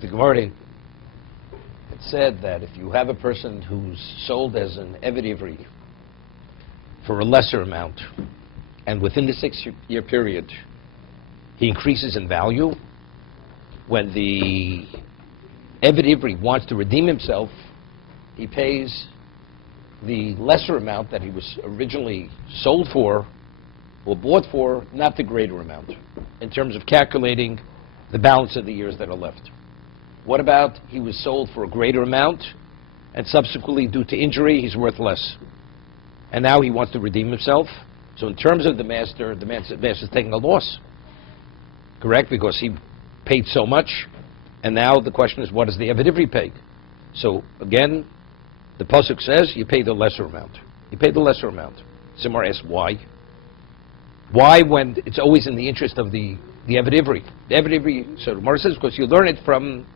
The Gemara it said that if you have a person who's sold as an Eved Ivri for a lesser amount, and within the 6-year period, he increases in value, when the Eved Ivri wants to redeem himself, he pays the lesser amount that he was originally sold for or bought for, not the greater amount, in terms of calculating the balance of the years that are left. What about he was sold for a greater amount, and subsequently, due to injury, he's worth less, and now he wants to redeem himself? So in terms of the master's taking a loss, correct? Because he paid so much, and now the question is, what does the Eved Ivri pay? So again, the pasuk says you pay the lesser amount. You pay the lesser amount. Simar asks why. Why, when it's always in the interest of the Eved Ivri? The Eved Ivri, so the Gemara says, because you learn it from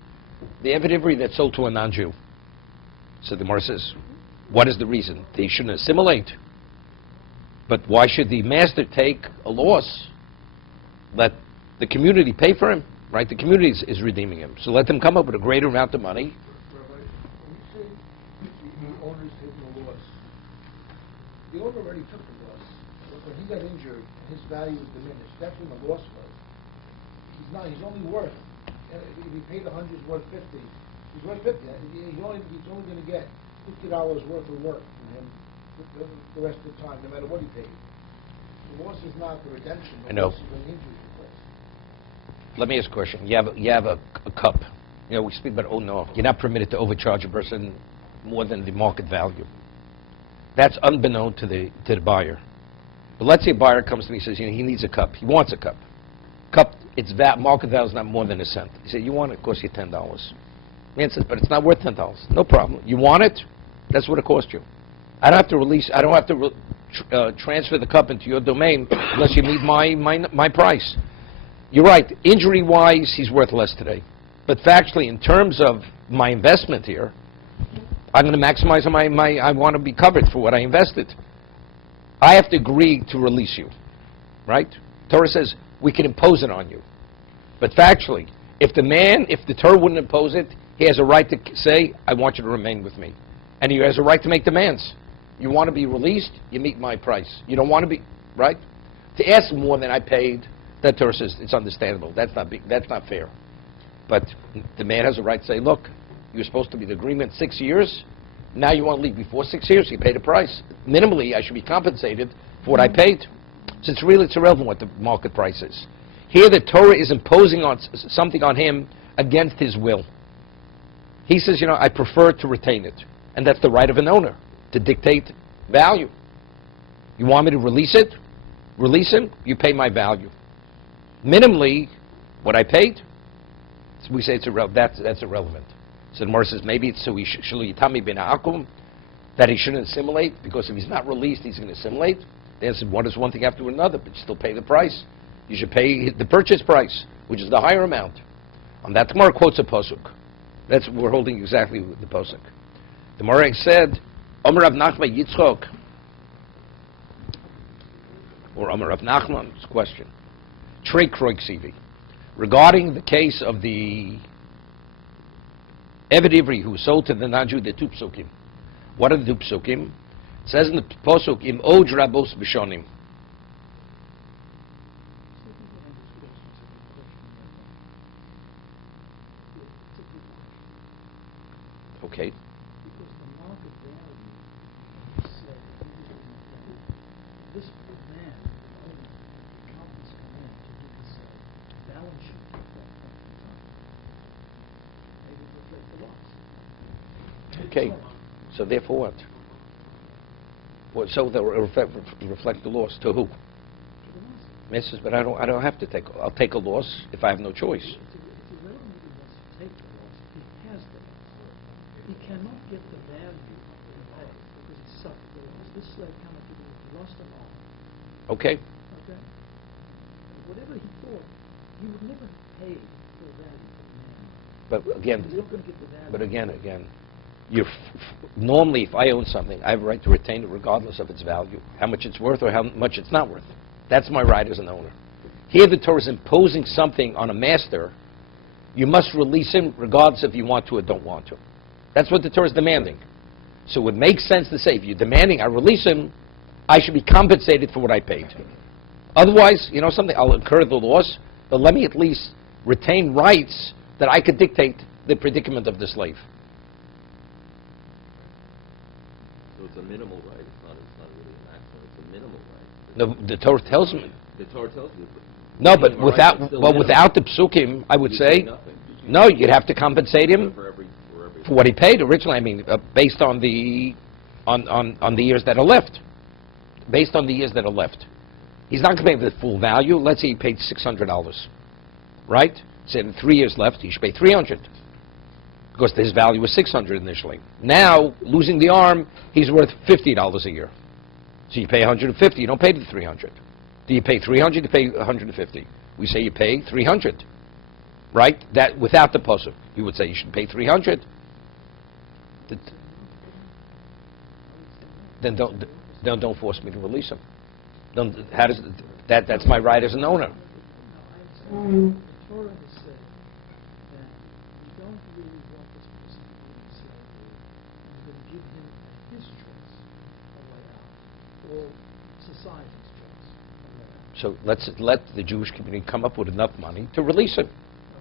the Eved Ivri that's sold to a non-Jew. So the Gemara says, what is the reason? They shouldn't assimilate. But why should the master take a loss? Let the community pay for him, right? The community is redeeming him. So let them come up with a greater amount of money. Rabbi, when you say the owner's taking a loss, the owner already took the loss. When he got injured, his value is diminished. That's when the loss was. He's only worth, if he paid 100, he's worth 50. He's worth 50. He's only going to get $50 worth of work from him the rest of the time, no matter what he paid. The loss is not the redemption. I know. The loss is when the injury is replaced. Let me ask a question. You have a cup. You know, we speak about, oh no, you're not permitted to overcharge a person more than the market value. That's unbeknown to the buyer. But let's say a buyer comes to me and says, he needs a cup. He wants a cup. Cup, its market value is not more than a cent. He said, you want it, it costs you $10. Man says, but it's not worth $10. No problem. You want it? That's what it cost you. I don't have to transfer the cup into your domain unless you meet my price. You're right. Injury-wise, he's worth less today. But factually, in terms of my investment here, I'm going to maximize on I want to be covered for what I invested. I have to agree to release you, right? Torah says we can impose it on you. But factually, if the Torah wouldn't impose it, he has a right to say, I want you to remain with me. And he has a right to make demands. You want to be released, you meet my price. You don't want to be, right? To ask more than I paid, that Torah says it's understandable. That's not fair. But the man has a right to say, look, you're supposed to be the agreement 6 years. Now you want to leave before 6 years, you paid a price. Minimally, I should be compensated for what I paid. So it's irrelevant what the market price is. Here the Torah is imposing something on him against his will. He says, I prefer to retain it. And that's the right of an owner, to dictate value. You want me to release it? Release him, you pay my value. Minimally, what I paid, we say that's irrelevant. So the Gemara says maybe it's so that he shouldn't assimilate, because if he's not released, he's going to assimilate. They answered, what is one thing after another? But you still pay the price. You should pay the purchase price, which is the higher amount. On that, the Gemara quotes a pasuk. We're holding exactly the pasuk. The Gemara said, Omer Rav Nachman Yitzchok, or Omer Rav Nachman, it's a question. Trey Kroiksivi, regarding the case of the Eved Ivri who was sold to the non-Jew, the two psukim. What are the two psukim? It says in the pasuk, Im Oj Rabos B'Shonim. Okay. Because the market value said this man, the accountants come in to do this balance sheet at that point in time. They would reflect the loss. Okay. So therefore what? Well, so they'll reflect the loss to who? To the master. Man says, but I don't have to take. I'll take a loss if I have no choice. It's irrelevant if he wants to take the loss. He has the loss. He cannot get the value he paid because he suffered the loss. This slave cannot give him the loss and all. Okay. Okay? Whatever he thought, he would never pay full value for the man. But again, He's not going to get the value. But again, normally, if I own something, I have a right to retain it regardless of its value, how much it's worth or how much it's not worth. That's my right as an owner. Here the Torah is imposing something on a master you must release him regardless if you want to or don't want to. That's what the Torah is demanding. So it makes sense to say, if you're demanding I release him, I should be compensated for what I paid. Otherwise, you know something, I'll incur the loss, but let me at least retain rights that I could dictate the predicament of the slave. So it's a minimal right. It's not really a maximum. It's a minimal right. No, the Torah tells me. The Torah tells you. No, but minimum right is still without the psukim, I would You say, pay nothing. no, you'd have to compensate him For every for what he paid originally. I mean, based on the years that are left. Based on the years that are left. He's not going to pay the full value. Let's say he paid $600, right? Said in 3 years left, he should pay $300 because his value was $600 initially. Now, losing the arm, he's worth $50 a year. So you pay $150. You don't pay the $300. Do you pay $300? You pay $150. We say you pay $300, right? That without the pasuk, you would say you should pay $300. Then don't force me to release him. How does that's my right as an owner? No, I understand. The Torah has said that you don't really want this person to be enslaved. You're going to give him his choice a way out, or society's choice a way out. So let's let the Jewish community come up with enough money to release him. I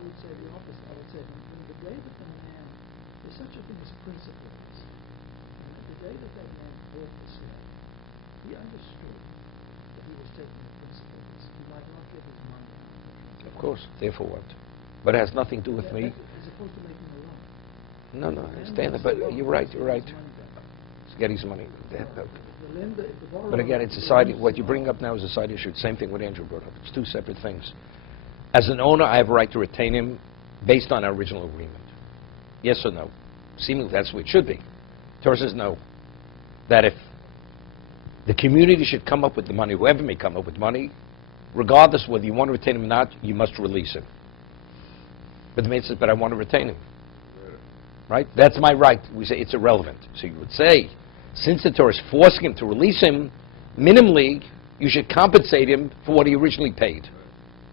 would say the opposite. I would say from the day that the man, there's such a thing as principles. And the day that that man bought the slave, he understood that he was taking a principle risk. He might not get his money out. Of course, therefore what? But it has nothing to do with me. As opposed to making a loan. No, I understand that, but you're right. He's getting his money. But again, it's a side. What you bring up now is a side issue. Same thing what Andrew brought up. It's two separate things. As an owner, I have a right to retain him based on our original agreement. Yes or no? Seemingly, that's what it should be. Torah says no. That if the community should come up with the money, whoever may come up with money, regardless whether you want to retain him or not, you must release him. But the man says, but I want to retain him. Right? That's my right. We say it's irrelevant. So you would say, since the Torah is forcing him to release him, minimally, you should compensate him for what he originally paid.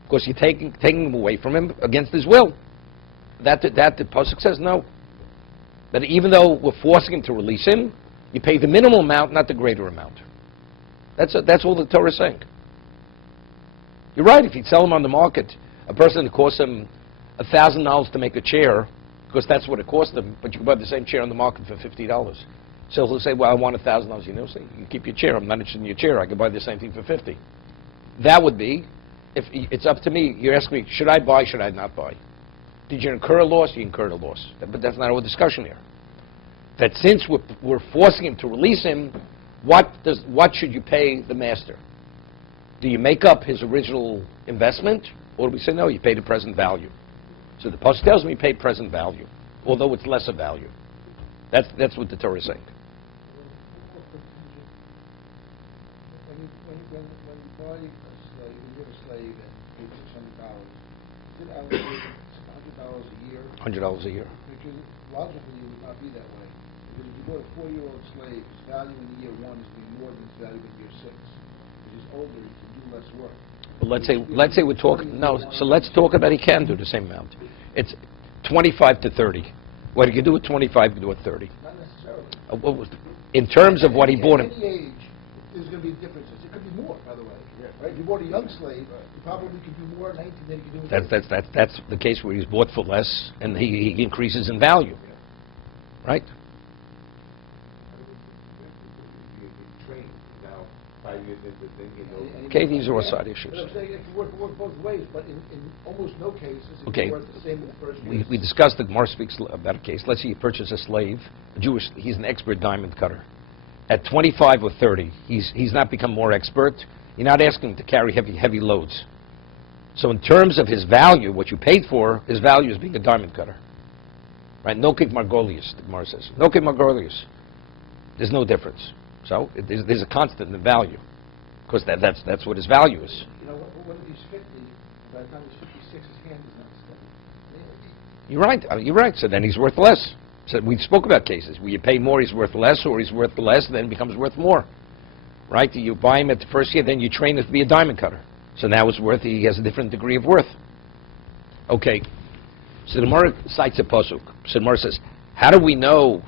Because you're taking him away from him against his will. That the pasuk says no. That even though we're forcing him to release him, you pay the minimal amount, not the greater amount. That's all the Torah is saying. You're right. If you sell him on the market, a person that costs him $1,000 to make a chair, because that's what it cost him, but you can buy the same chair on the market for $50. So he'll say, well, I want $1,000. You know, say, you keep your chair. I'm not interested in your chair. I can buy the same thing for $50. That would be, if it's up to me. You're asking me, should I buy, should I not buy? Did you incur a loss? You incurred a loss. But that's not our discussion here. That since we're forcing him to release him, what should you pay the master? Do you make up his original investment, or do we say no? You pay the present value. So the pasuk tells me you pay present value, although it's lesser value. That's what the Torah is saying. When you buy a slave, you get a slave and pay $600, is it allocated $100 a year? $100 a year. Because logically, it would not be that way. Because if you bought a 4-year-old slave, his value in year 1 is going to be more than his value in year 6. If he's older, he can do less work. But let's say we're talking, no, so let's talk about he can do the same amount. It's 25 to 30. What he can do at 25, he can do at 30. Not necessarily. In terms of what he bought him. At any age, there's going to be differences. It could be more, by the way. Right? If you bought a young slave, you probably could do more at 19 than you could do at 30. That's the case where he's bought for less and he increases in value. Right? Okay, these are all side issues. But I'm saying it can work both ways, but in almost no cases, it Okay. can work the same in the first We year. discussed that Gemara speaks about a case. Let's say you purchase a slave, a Jewish, he's an expert diamond cutter. At 25 or 30, he's not become more expert. You're not asking him to carry heavy loads. So in terms of his value, what you paid for, his value is being a diamond cutter. Right? Nokiv Margolius, the Gemara says. Nokiv Margolius. There's no difference. So there's a constant in value. Because that's what his value is. You know, what if he's 50, by the time he's 56, his hand is not steady. You're right. You're right. So then he's worth less. So we spoke about cases where you pay more, he's worth less, or he's worth less, then becomes worth more. Right? You buy him at the first year, then you train him to be a diamond cutter. So now it's worth, he has a different degree of worth. Okay. So the Gemara cites a pasuk. So the Gemara says, how do we know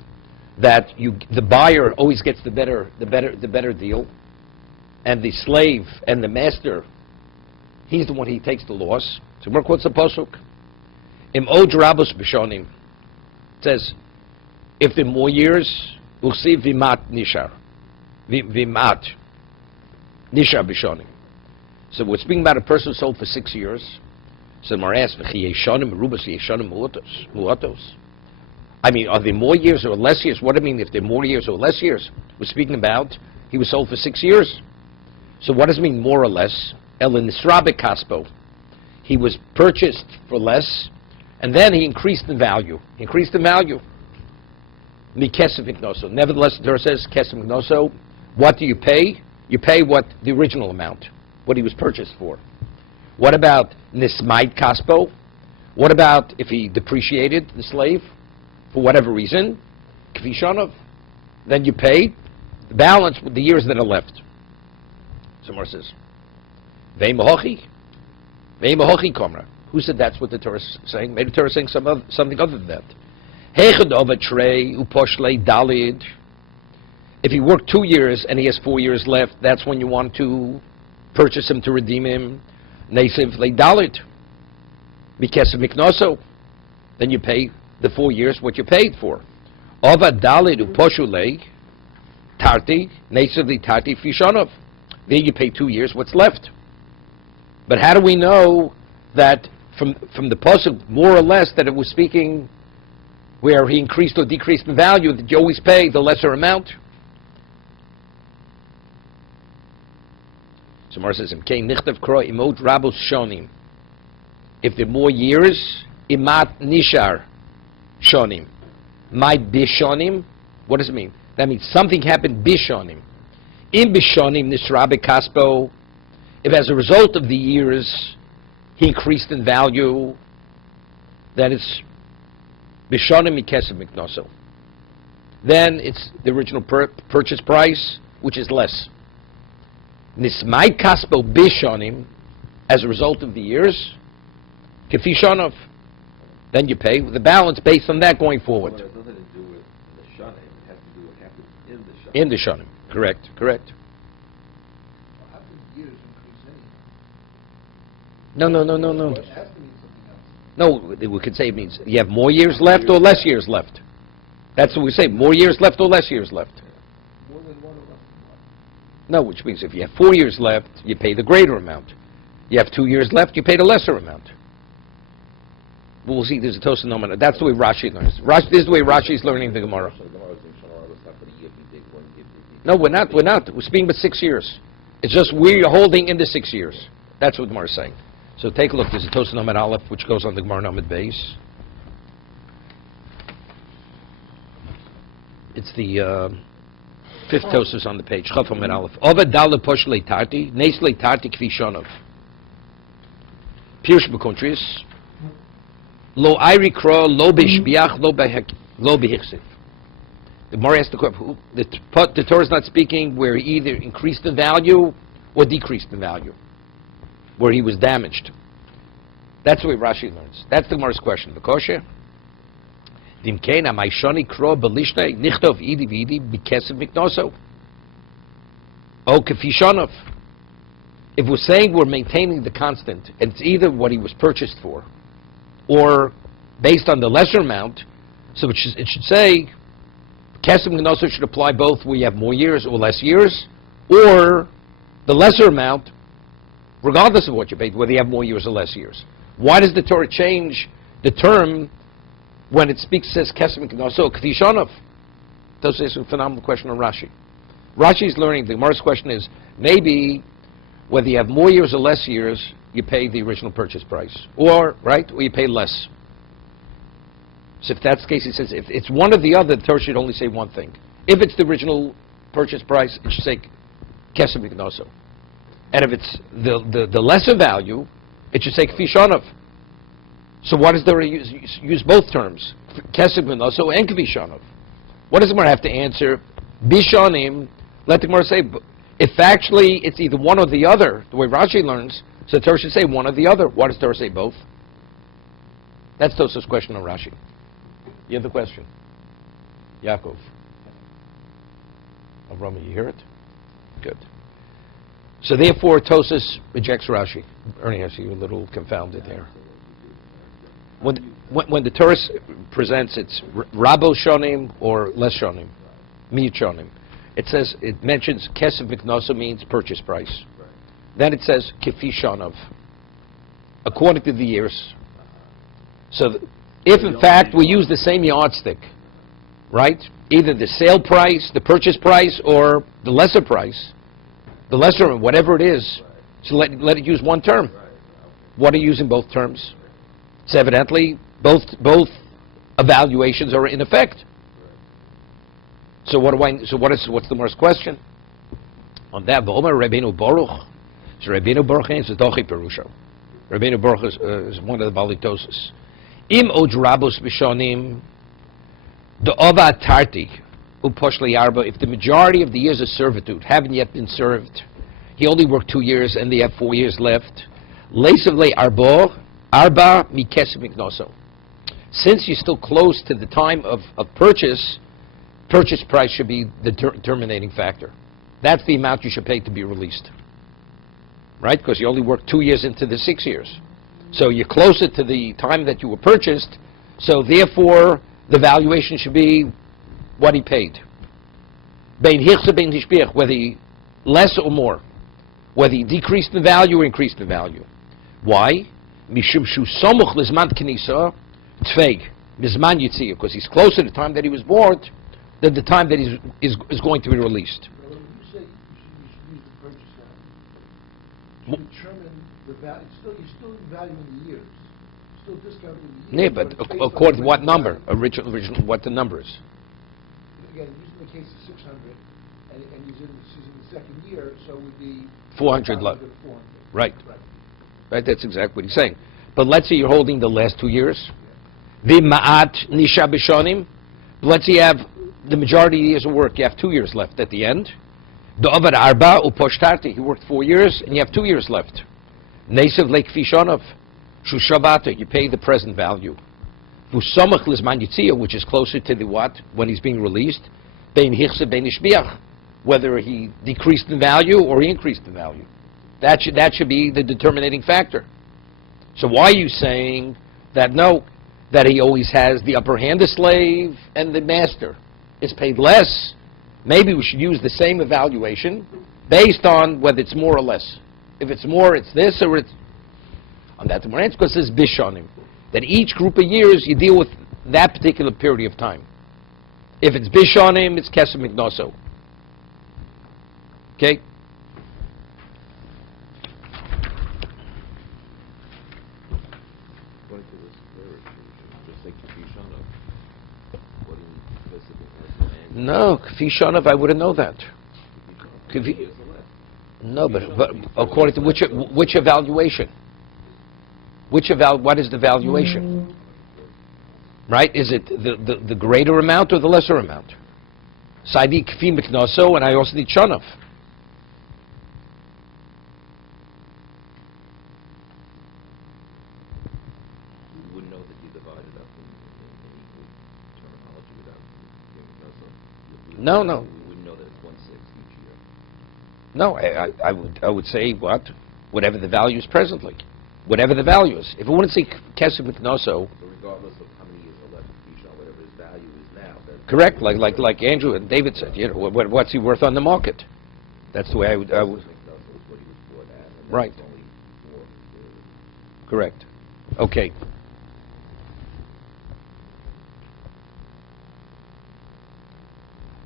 that the buyer always gets the better deal, and the slave and the master, he's the one he takes the loss? So the Gemara quotes the pasuk. Im od rabos b'shonim. It says, if there are more years, we'll see vimat nishar. Vimat nishar b'shonim. So we're speaking about a person who sold for 6 years. So the Gemara asks, v'chi yeshonim merubas yeshonim muatos. I mean, are there more years or less years? What do I mean if there are more years or less years? We're speaking about he was sold for 6 years. So what does it mean more or less? El nisrabe kaspo. He was purchased for less, and then he increased in value. He increased in value. Mikesef miknoso. Nevertheless, the Torah says, kesef miknoso, what do you pay? You pay what the original amount, what he was purchased for. What about nismaid kaspo? What about if he depreciated the slave for whatever reason? Kvishanov. Then you pay the balance with the years that are left. Somewhere says, Veimahochi. Veimahochi komra. Who said that's what the Torah is saying? Maybe the Torah is saying something other than that. Hechad of a trey uposhle dalid. If he worked 2 years and he has 4 years left, that's when you want to purchase him to redeem him. Neisiv le dalid. Mikesef miknoso. Then you pay the 4 years what you paid for. Ova dalid uposhule tarti neisiv le tarti fishonov. There you pay 2 years what's left. But how do we know that from the pasuk more or less that it was speaking where he increased or decreased in value, that you always pay the lesser amount? So Mar says, nichtav kro imot rabos shonim. If there are more years, imat nishar shonim. My bishonim, what does it mean? That means something happened bishonim. In bishonim nisrabe kaspo, if as a result of the years he increased in value, then it's bishonim mikesef miknoso. Then it's the original purchase price, which is less. Nismai kaspo bishonim, as a result of the years, kefishonov. Then you pay the balance based on that going forward. Well, it has nothing to do with the shanim. It has to do with what happens in the shanim. In the shonim, correct. Well, how can years increase anything? No. It has to mean something else. No, we could say it means you have more years left or less years left. That's what we say, more years left or less years left. More than one or less than one. No, which means if you have 4 years left, you pay the greater amount. You have 2 years left, you pay the lesser amount. We'll see, there's a Tosa Nomana. That's the way Rashi learns. This is the way Rashi's learning the Gemara. So the Gemara is saying, "Shana Rabos Hafari Yevdi Dik, one Yevdi Dik." No, we're not. We're speaking about 6 years. It's just we're holding in the 6 years. That's what the Gemara is saying. So take a look. There's a Tosa Nomad Aleph, which goes on the Gemara Nomad base. It's the fifth Tosus on the page. Chaf Nomad Aleph. Ovad Dala Posh Le Tarti, Nes Le Tarti Kvi Shonov. Pirush B'Kontris. Lo Iri Kro, Lo Bishbiach, Lo Behichsif. The Gemara asked the Torah is not speaking where he either increased in value or decreased in value, where he was damaged. That's the way Rashi learns. That's the Gemara's question. The kosher. Dimkena Maishoni Kro Belishne Nichtov Idi Vidi Bikesev Miknoso. O Kefishonov. If we're saying we're maintaining the constant, and it's either what he was purchased for, or based on the lesser amount, so it should say Kesef Miknoso should apply both where you have more years or less years, or the lesser amount, regardless of what you paid, whether you have more years or less years. Why does the Torah change the term when it says Kesef Miknoso Kvishanov? This is a phenomenal question on Rashi. Rashi's learning, the Gemara's question is, maybe whether you have more years or less years, you pay the original purchase price. Or you pay less. So if that's the case, he says, if it's one or the other, the Torah should only say one thing. If it's the original purchase price, it should say Kesef Miknoso. And if it's the lesser value, it should say Kvishanov. So what does the Torah use both terms? Kesef Miknoso and Kvishanov. What does the Gemara have to answer? Bishonim, let the Gemara say, if actually it's either one or the other, the way Rashi learns, so the Torah should say one or the other. Why does the Torah say both? That's Tosaf's question on Rashi. You have the question? Yaakov. Avrami, you hear it? Good. So therefore, Tosas rejects Rashi. Ernie, I see you a little confounded there. When the Torah presents its Rabo Shonim or less Shonim, Miyut Shonim, it mentions Kesef Miknoso means purchase price. Then it says Kifi Shonov, according to the years. So if in fact we use the same yardstick, right? Either the sale price, the purchase price, or the lesser price, the lesser, whatever it is, so let it use one term. What are you using both terms? So evidently, both evaluations are in effect. So what's the most question? On that, V'omer Rabbeinu Baruch. So Rabbeinu Baruch answers Dochi Perusha. Rabbeinu Baruch is one of the Balitosis. Im od rabos b'shonim, the ova tarti uposhli yarba. If the majority of the years of servitude haven't yet been served, he only worked 2 years and they have 4 years left. Leisavle arba mikesef miknoso. Since you're still close to the time of purchase price should be the terminating factor. That's the amount you should pay to be released. Right? Because you only worked 2 years into the 6 years. So you're closer to the time that you were purchased, so therefore the valuation should be what he paid. Bein hichse bein hishpiach, whether he less or more. Whether he decreased in value or increased in value. Why? Mishum shu somuch lizman knisa tfeig mizman yitzia, because he's closer to the time that he was bought than the time that is going to be released. When you say you should use the purchase value, to determine the value, you're still valuing the years, still discounting the Yeah, years. but it's based according to on what the number? value. Original, what the number is. Again, using the case of 600, and he's in the second year, so it would be 400 left. 400. Right. Right, that's exactly what he's saying. But let's say you're holding the last 2 years. The ma'at nisha b'shonim. Let's say you have the majority of the years of work. You have 2 years left at the end. The avad arba uposhtarti. He worked 4 years, and you have 2 years left. Nesev lekfi shonov shushavata. You pay the present value. V'samach lizman yitzia, which is closer to the what when he's being released. Bein hichse bein ishbiach, whether he decreased in value or he increased in value. That should be the determining factor. So why are you saying that no, that he always has the upper hand, the slave, and the master is paid less? Maybe we should use the same evaluation based on whether it's more or less. If it's more, it's this, or it's... On that, the more answer, because it's bishonim. That each group of years, you deal with that particular period of time. If it's bishonim, it's kesem miknoso. Okay? According to this lyric, you should just say Kifi Shonov. What in specific and No, Kfi Shonov, I wouldn't know that. Kifi- years left. No, but according to which evaluation? What is the valuation? Right? Is it the greater amount or the lesser amount? So I need Kfi Miknoso and I also need Shonov. You wouldn't know that you divided up in equal terminology without giving us a... No. We wouldn't know that it's 1/6 each year. No, I would say what? Whatever the value is presently. Whatever the value is. If I want to say Kesef Miknoso, So regardless of how many years are left of Kifi Shonov, whatever his value is now, that's... correct, like Andrew and David said, you know, what's he worth on the market? That's the way I would That's what he was bought at, and Right. that's only for correct. Okay.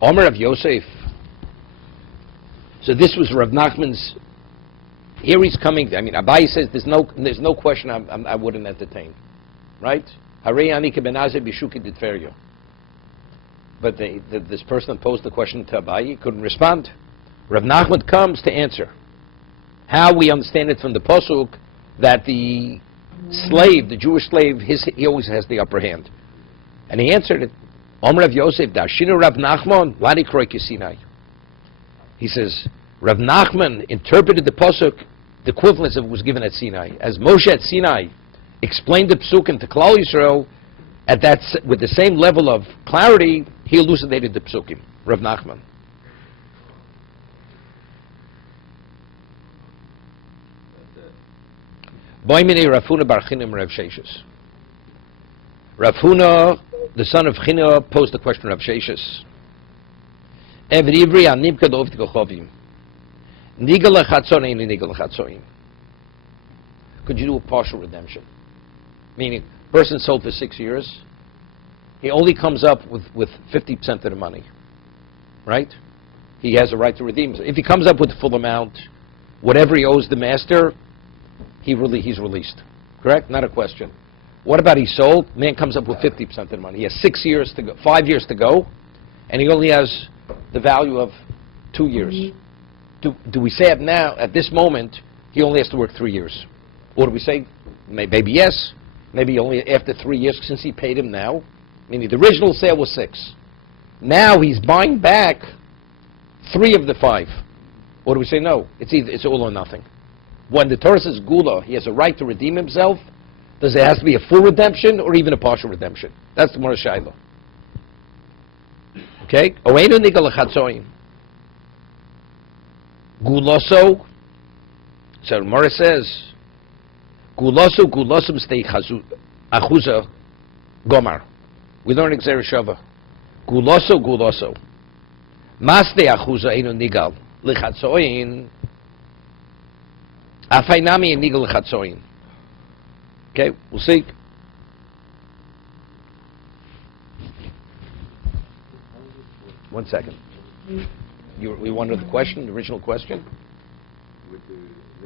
Omer of Yosef. So this was Rav Nachman's. Here he's coming. I mean, Abai says there's no question I wouldn't entertain, right? Harei ani kebenaze bishuki ditferio. But this person posed the question to Abai. He couldn't respond. Rav Nachman comes to answer. How we understand it from the pasuk that the slave, the Jewish slave, he always has the upper hand, and he answered it. Omer Rav Yosef, Dashinu Rav Nachman, Lani Kroik Sinai. He says, Rav Nachman interpreted the pasuk, the equivalence of it was given at Sinai. As Moshe at Sinai explained the psukim to Klal Yisrael at with the same level of clarity, he elucidated the psukim, Rav Nachman. Boimini Rav Huna bar Chinim Rav Sheshes. Rav Huna, the son of China, posed the question of Rav Sheshes. Eved Ivri an Nimka Dovt Gochovim. Nigel Lechatzoin and Nigel Lechatzoin. Could you do a partial redemption? Meaning, person sold for 6 years, he only comes up with 50% of the money, right? He has a right to redeem. If he comes up with the full amount, whatever he owes the master, he's released. Correct? Not a question. What about he sold? Man comes up with 50% of the money. He has 6 years to go, 5 years to go, and he only has the value of 2 years. Do we say it now, at this moment, he only has to work 3 years? Or do we say, maybe yes, maybe only after 3 years, since he paid him now? Meaning the original sale was 6. Now he's buying back 3 of the 5. Or do we say no? It's all or nothing. When the Torah says gula, he has a right to redeem himself. Does it have to be a full redemption or even a partial redemption? That's the Mora Shaila. Okay? Oeinu nigal lechatzoim. Guloso. So Mora says, Guloso mstei achuza gomar. We learn Xer Shava. Guloso. Mastei achuza einu nigal lechatzoim. Afainami and nigal lechatzoim. Okay, we'll see. One second. We wanted the question, the original question? With the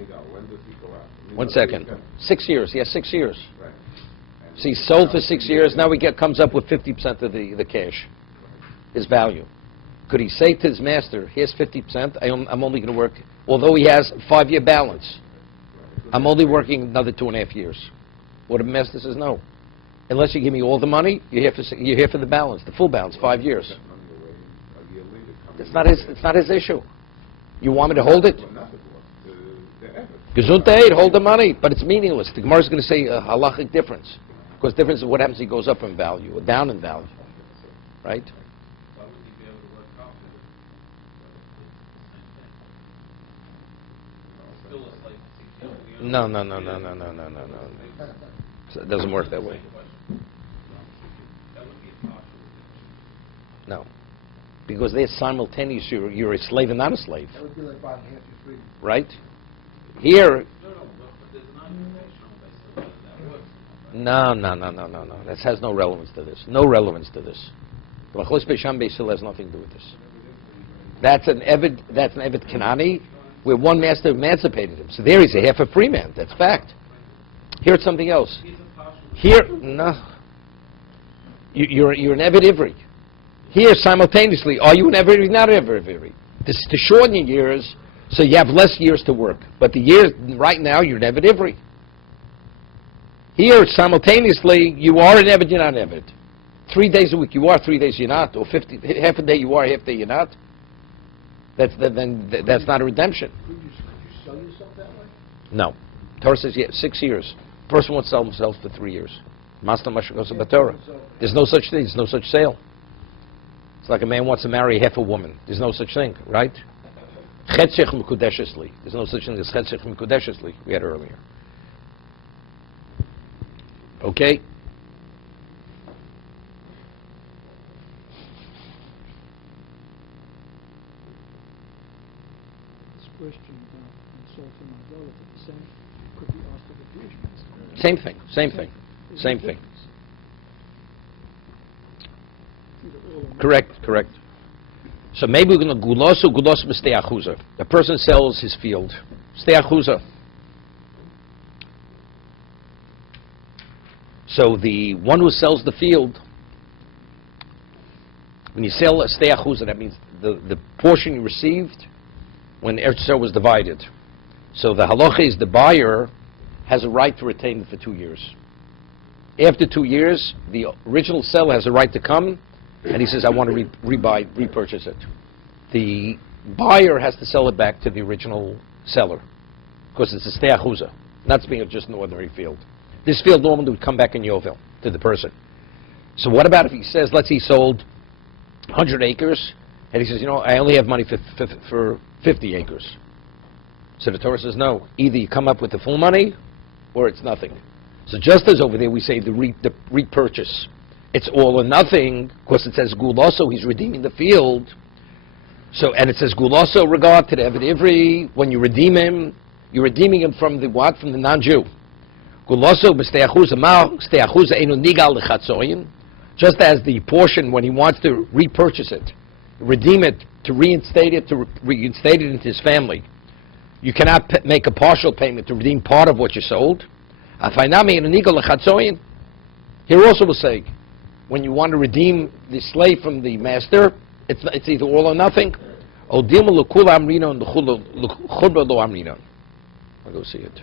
Nigal, when does he go out? One second. 6 years. He has 6 years. Right. So he sold for 6 years. Now comes up with 50% of the cash, his value. Could he say to his master, here's 50%, I'm only going to work, although he has a 5-year balance, I'm only working another 2.5 years. Well, the master says no. Unless you give me all the money, you're here for the balance, the full balance, 5 years. It's not his issue. You want me to hold it? Gesundheit, hold the money, but it's meaningless. The Gemara is going to say a halachic difference. Because difference is what happens, he goes up in value, or down in value. Right? No. So it doesn't work that way. No. Because they're simultaneous. You're a slave and not a slave. That would be like buying half your freedom. Right? Here... No. That has no relevance to this. No relevance to this. The Machlos Beisham Beisil has nothing to do with this. That's an Eved Kanani, where one master emancipated him. So there he's a half a free man. That's fact. Here it's something else. Here, no. You're an Eved Ivri. Here, simultaneously, are you an Eved Ivri? Not an Eved Ivri. This is to shorten your years, so you have less years to work. But the years, right now, you're an Eved Ivri. Here, simultaneously, you are an Eved, you're not an Eved. 3 days a week you are, 3 days you're not, or half a day you are, half a day you're not. That's not a redemption. Could you sell yourself that way? No. Torah says, 6 years. Person wants to sell himself for 3 years. Masna Mashikosa Batorah. There's no such thing. There's no such sale. It's like a man wants to marry half a woman. There's no such thing, right? Chetzich Mekudeshesli. There's no such thing as Chetzich Mekudeshesli we had earlier. Okay? This question about insulting my relative, the same could be asked of a Jewish master. Same thing. There's Same no thing. difference. Either all or nothing. Correct. So maybe we're going to gulosu b'stei achuza. The person sells his field. Stei achuza. So the one who sells the field, when you sell a stei achuza, that means the portion you received when Eretz Yisrael was divided. So the halacha is the buyer has a right to retain it for 2 years. After 2 years, the original seller has a right to come, and he says, I want to repurchase it. The buyer has to sell it back to the original seller, because it's a stei achuza, not being just an ordinary field. This field normally would come back in Yeovil to the person. So what about if he says, let's say he sold 100 acres, and he says, I only have money for 50 acres. So the Torah says, no, either you come up with the full money, or it's nothing. So just as over there we say the repurchase, it's all or nothing, because it says Gulaso, he's redeeming the field. So, and it says Gulaso regard to the Eved Ivri, when you redeem him, you're redeeming him from the what? From the non-Jew. Gulaso b'ste'achuza ma'al, ste'achuza einu nigal l'chatzoyin, just as the portion when he wants to repurchase it, redeem it, to reinstate it into his family. You cannot make a partial payment to redeem part of what you sold. Here also will say, when you want to redeem the slave from the master, it's either all or nothing. I'll go see it.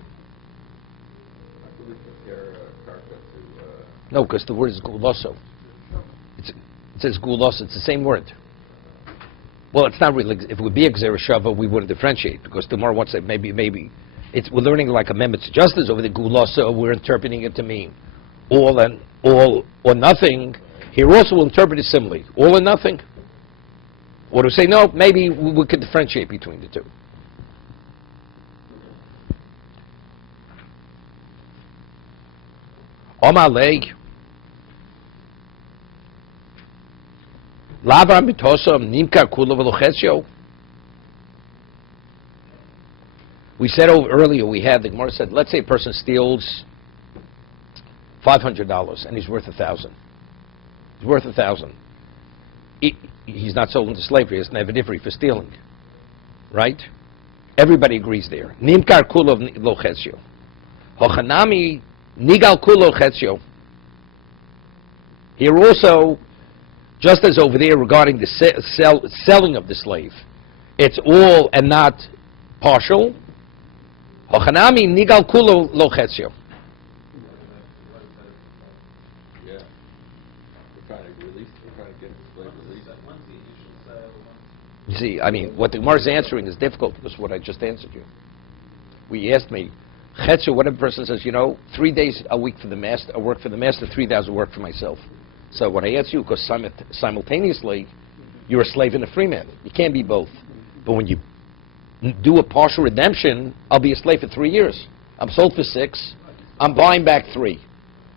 No, because the word is gulaso. It says gulaso. It's the same word. Well, it's not really. If it would be Gzera Shava, we wouldn't differentiate, because tomorrow wants to say maybe we're learning like amendments to justice over the gulaso. We're interpreting it to mean all or nothing. Here also we'll interpret it similarly, all or nothing. Or to say no, maybe we could differentiate between the two. Omalei. Lava mitosam nimka kula v'lochesyo. We said earlier, the Gemara said, let's say a person steals $500 and he's worth $1,000. He's worth $1,000. He's not sold into slavery. It's never different for stealing, right? Everybody agrees there. Nimkar kula v'lochesyo. Hochanami nigal kula v'lochesyo. Here also, just as over there regarding the selling of the slave, it's all and not partial. Hochanami nigal kulo lo chetzio. Yeah. We're trying to get the slave released. You see, I mean, what the Gemara is answering is difficult, because what I just answered you. We asked me, chetzio, what if a person says, 3 days a week for the master, I work for the master, 3 days I work for myself. So when I answer you, because simultaneously, you're a slave and a free man. You can't be both. But when you do a partial redemption, I'll be a slave for 3 years. I'm sold for 6. I'm buying back 3.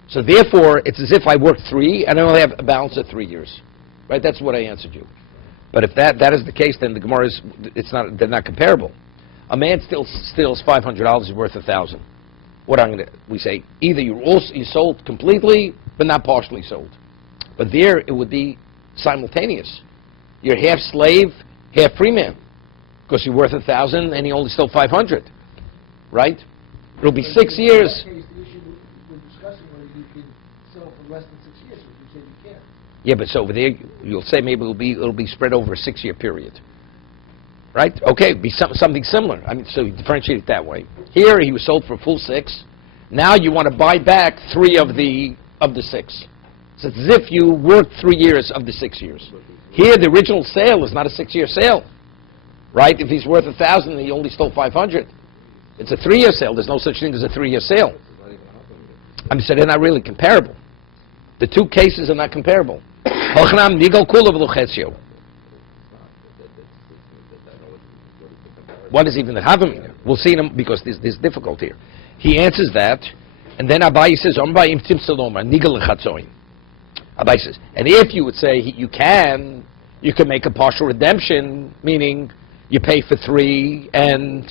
So therefore, it's as if I worked 3 and I only have a balance of 3 years. Right? That's what I answered you. But if that is the case, then the Gemara they're not comparable. A man steals $500, he's worth $1,000. We say either you sold completely, but not partially sold. But there, it would be simultaneous. You're half slave, half free man, because you're worth $1,000 and he only stole 500, right? It'll be 6 years. In that case, the issue we're discussing whether you can sell for less than 6 years, which you said you can't. Yeah, but so over there, you'll say maybe it'll be spread over a 6-year period, right? Okay, be something similar. I mean, so you differentiate it that way. Here, he was sold for a full 6. Now you want to buy back 3 of the 6. So it's as if you worked 3 years of the 6 years. Here, the original sale is not a 6-year sale, right? If he's worth $1,000 and he only stole 500, it's a 3-year sale. There's no such thing as a 3-year sale. I mean, so they're not really comparable. The two cases are not comparable. What is even the Havamina? We'll see him because there's difficulty here. He answers that, and then Abaye says, Abaye says, and if you would say you can make a partial redemption, meaning you pay for 3 and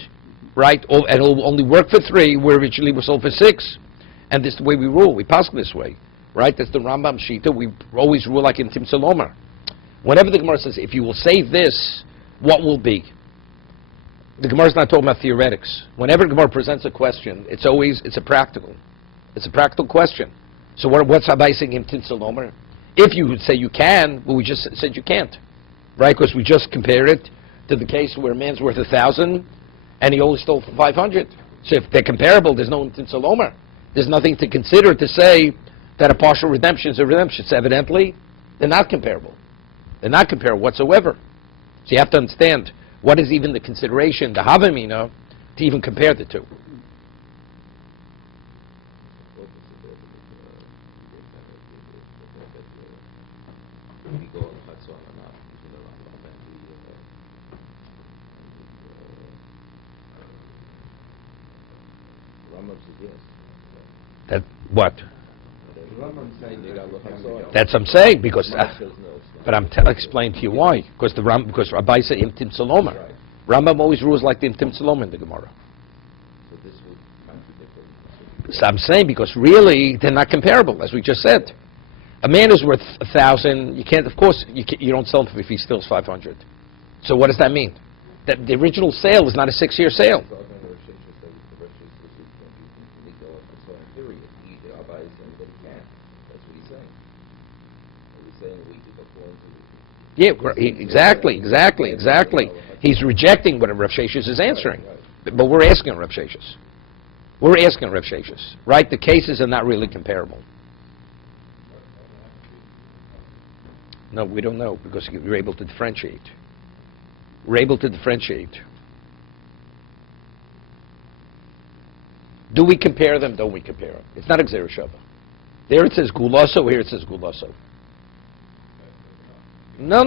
and it'll only work for 3, where originally was sold for 6, and this is the way we rule. We pass this way, right? That's the Rambam Shita. We always rule like in Timsel Omer. Whenever the Gemara says, if you will say this, what will be? The Gemara is not talking about theoretics. Whenever the Gemara presents a question, it's a practical question. So what's Abaye saying in Timsel Omer? If you would say you can, well, we just said you can't, right? Because we just compared it to the case where a man's worth 1,000 and he only stole for 500. So if they're comparable, there's no Timsel Omer. There's nothing to consider to say that a partial redemption is a redemption. So evidently, they're not comparable. They're not comparable whatsoever. So you have to understand what is even the consideration, the Havamina, to even compare the two. Well, go on Chatzon or not, between the Rambam and the Rambam says yes. That, what? They got Chatzon. That's what I'm saying, because, Rambam says no, it's not. but I'm explaining to you why. Because because Rabbi said Imtim Saloma. Right. Rambam always rules like the Imtim Saloma in the Gemara. So this would contradict it. So I'm saying because really they're not comparable, as we just said. A man who's worth 1,000, you can't. Of course, you don't sell him if he steals 500. So what does that mean? That the original sale is not a 6-year sale. So I'm going to Rav Sheshes say the Rav Sheshes says you can't go on Chatzon, period. Rabbi is saying that he can't. That's what he's saying. He's saying we could go into Exactly. He's rejecting what Rav Sheshes is answering. Right. But we're asking Rav Sheshes. Right? The cases are not really comparable. No, we don't know, because we're able to differentiate. Do we compare them? Don't we compare them? It's not a Gzera Shava. There it says Gulaso, here it says Gulaso. No.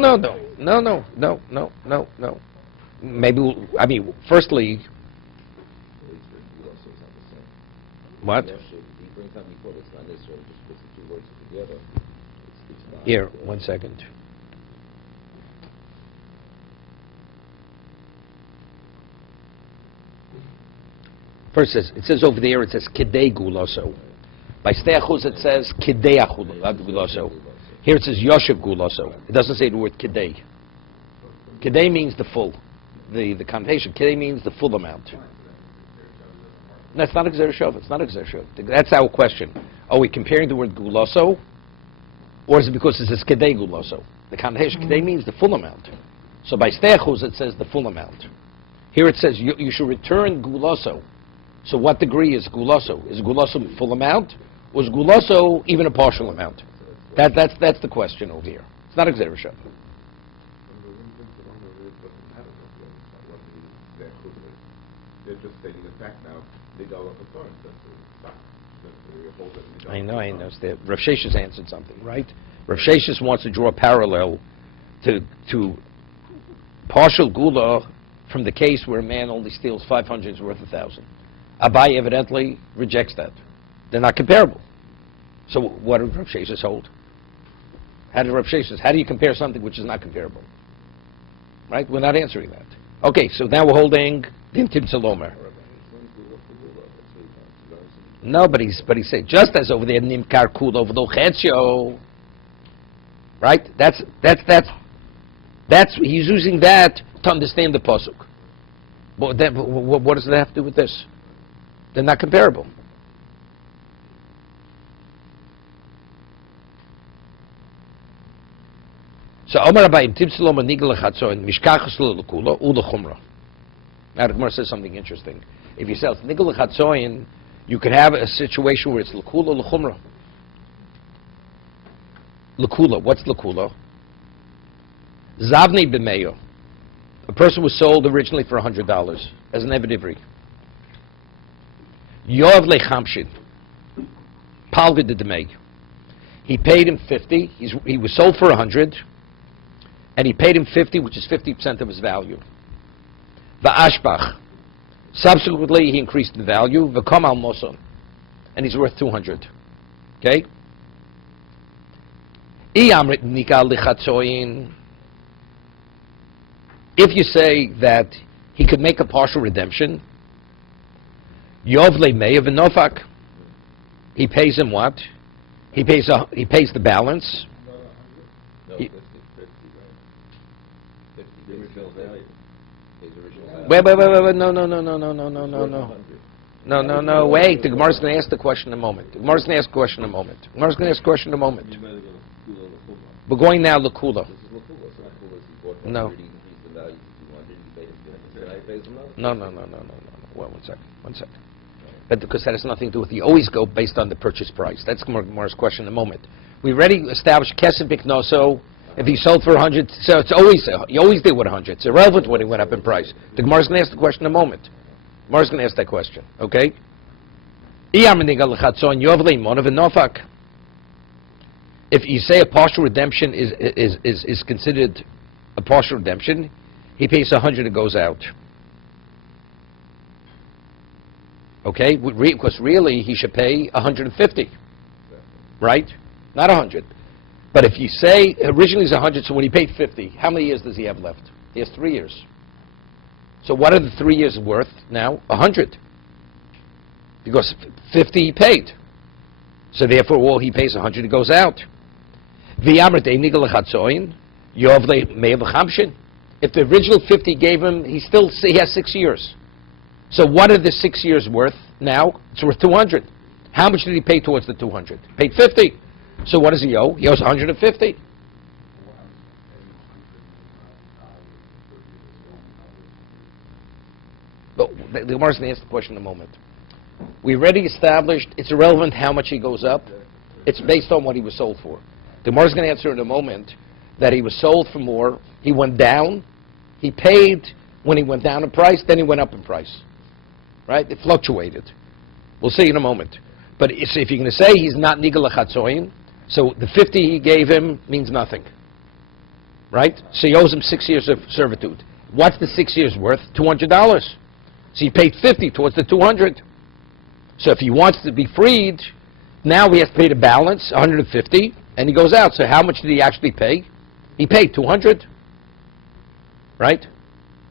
Maybe, firstly, what? He brings something before, it's not necessarily just puts the two words together. It's not, Here, 1 second. First it says over there, it says Kidei Gulaso. By Steachus it says Kidei Gulaso. Here it says Yoshev Gulaso. It doesn't say the word Kidei. Kidei means the full. The connotation. Kidei means the full amount. That's not a Gzera Shava. It's not a Gzera Shava. That's our question. Are we comparing the word Gulaso? Or is it because it says Kidei Gulaso? The connotation Kidei means the full amount. So by Steachus it says the full amount. Here it says you should return Gulaso. So what degree is Gulaso? Is Gulaso full amount? Or is Gulaso even a partial amount? That's the question over here. It's not a Gzera Shava. They're just stating the fact now. They go up a thorn. That's the fact. I know. Rav Sheshes answered something, right? Rav Sheshes wants to draw a parallel to partial gula from the case where a man only steals 500 is worth 1,000. Abai evidently rejects that. They're not comparable. So what did Rav Sheshes hold? How do you compare something which is not comparable? Right? We're not answering that. Okay, so now we're holding Dimtim Salomer. No, but he's saying just as over there Nimkar Kul over the Chetzio. Right? That's he's using that to understand the pasuk. But what does that have to do with this? They're not comparable. So Omar Abayim Tim Saloma Nigel Chatzoin Mishkachas L'Kula Ula Chumra. Now the Gemara says something interesting. If you sell Nigel Chatzoin, you could have a situation where it's L'Kula L'Chumra. L'Kula, what's L'Kula? Zavni B'meyo. A person was sold originally for $100 as an Eved Ivri. Yov Lechamshin. Palga de Demei. He paid him 50. He was sold for 100. And he paid him 50, which is 50% of his value. Va'ashbach. Subsequently, he increased in value. V'kom al moson. And he's worth 200. Okay? Iyamrit nikal lichatzoyin. If you say that he could make a partial redemption, Yov le'mei v'nofak. He pays him what? He pays the balance. No, 50, right? 50, the original value. His original value. Wait. No. Wait. The Gemara's going to ask the question in a moment. We're going now L'Kula. This is L'Kula. So L'Kula is he bought No. 100, he increased the value to 200, he paid him 50, he pays him another. No. Well, one second. But because that has nothing to do with you always go based on the purchase price. That's Gemara's question in a moment. We already established Kesef Biknoso. If he sold for 100, so it's always you always did with 100. It's irrelevant when he went up in price. The Gemara's going to ask the question in a moment. Gemara's going to ask that question. Okay. if you say a partial redemption is considered a partial redemption, he pays 100 and goes out. Okay? Because really, he should pay 150. Right? Not 100. But if you say, originally it's 100, so when he paid 50, how many years does he have left? He has 3 years. So what are the 3 years worth now? 100. Because 50 he paid. So therefore, all he pays 100, he goes out. If the original 50 gave him, he has 6 years. So what are the 6 years worth now? It's worth 200. How much did he pay towards the 200? Paid 50. So what does he owe? He owes 150. But the Gemara's going to ask the question in a moment. We already established it's irrelevant how much he goes up. It's based on what he was sold for. The Gemara's going to answer in a moment that he was sold for more. He went down. He paid when he went down in price. Then he went up in price. Right? It fluctuated. We'll see in a moment. But if you're going to say he's not Nigel Lechatzoin, so the 50 he gave him means nothing. Right? So he owes him 6 years of servitude. What's the 6 years worth? $200. So he paid 50 towards the 200. So if he wants to be freed, now he has to pay the balance, 150, and he goes out. So how much did he actually pay? He paid 200. Right?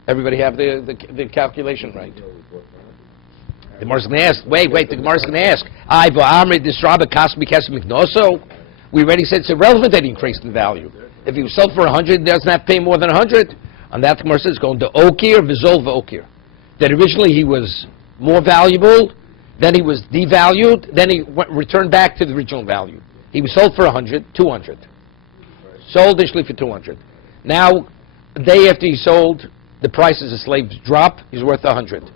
Everybody have the calculation right? The Gemara's going to ask, wait, the Gemara's going to ask, we already said it's irrelevant that he increased in value. If he was sold for 100, he doesn't have to pay more than 100. And that, the Gemara says, going to Okir, Vizol V'Okir. That originally he was more valuable, then he was devalued, then he returned back to the original value. He was sold for 100, 200. Sold initially for 200. Now, a day after he sold, the prices of slaves drop, he's worth 100.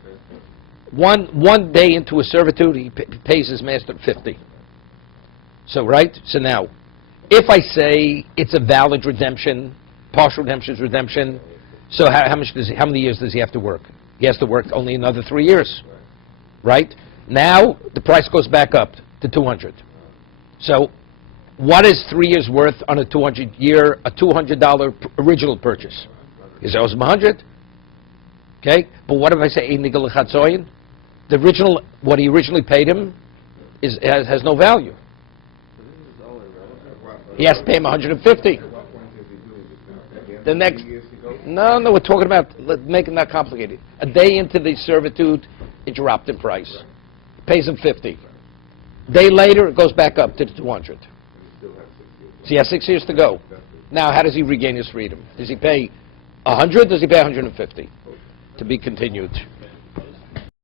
One day into a servitude, he pays his master 50. So, right? So now, if I say it's a valid redemption, partial redemption is redemption, so how many years does he have to work? He has to work only another 3 years. Right? Now, the price goes back up to 200. So, what is 3 years worth on a $200 original purchase? Is it owes him 100? Okay? But what if I say Ein Nigel Lechatzoin? The original, what he originally paid him, has no value. He has to pay him 150. The next, no, we're talking about making that complicated. A day into the servitude, it dropped in price. Pays him 50. A day later, it goes back up to the 200. So he has 6 years to go. Now, how does he regain his freedom? Does he pay 100? Does he pay 150? To be continued.